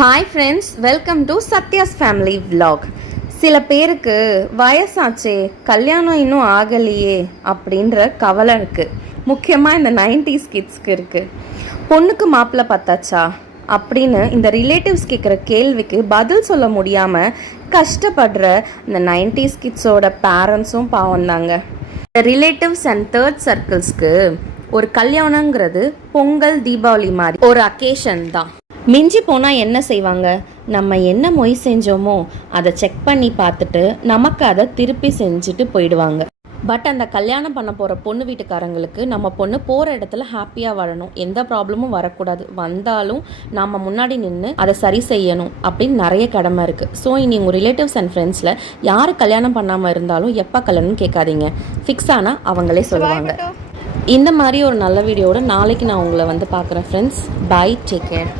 Hi friends, welcome to Sathya's family vlog. சில பேருக்கு வயசாச்சே, கல்யாணம் இன்னும் ஆகலையே அப்படின்ற கவலை இருக்குது. முக்கியமாக இந்த 90s கிட்ஸ்க்கு இருக்குது. பொண்ணுக்கு மாப்பிள்ளை பார்த்தாச்சா அப்படின்னு இந்த ரிலேட்டிவ்ஸ் கேட்குற கேள்விக்கு பதில் சொல்ல முடியாமல் கஷ்டப்படுற இந்த 90s கிட்ஸோட பேரண்ட்ஸும் பாவம் தாங்க. இந்த ரிலேட்டிவ்ஸ் அண்ட் தேர்ட் சர்க்கிள்ஸ்க்கு ஒரு கல்யாணங்கிறது பொங்கல், தீபாவளி மாதிரி ஒரு அக்கேஷன் தான். மிஞ்சி போனால் என்ன செய்வாங்க? நம்ம என்ன மொய் செஞ்சோமோ அதை செக் பண்ணி பார்த்துட்டு நமக்கு அதை திருப்பி செஞ்சுட்டு போயிடுவாங்க. பட் அந்த கல்யாணம் பண்ண போகிற பொண்ணு வீட்டுக்காரங்களுக்கு நம்ம பொண்ணு போகிற இடத்துல ஹாப்பியாக வாழணும், எந்த ப்ராப்ளமும் வரக்கூடாது, வந்தாலும் நம்ம முன்னாடி நின்று அதை சரி செய்யணும் அப்படின்னு நிறைய கடமை இருக்குது. ஸோ இனி உங்கள் ரிலேட்டிவ்ஸ் அண்ட் ஃப்ரெண்ட்ஸில் யார் கல்யாணம் பண்ணாமல் இருந்தாலும் எப்போ கல்யாணம்னு கேட்காதீங்க, ஃபிக்ஸ் ஆனால் அவங்களே சொல்லுவாங்க. இந்த மாதிரி ஒரு நல்ல வீடியோட நாளைக்கு நான் உங்களை வந்து பார்க்குறேன் ஃப்ரெண்ட்ஸ். By, take care.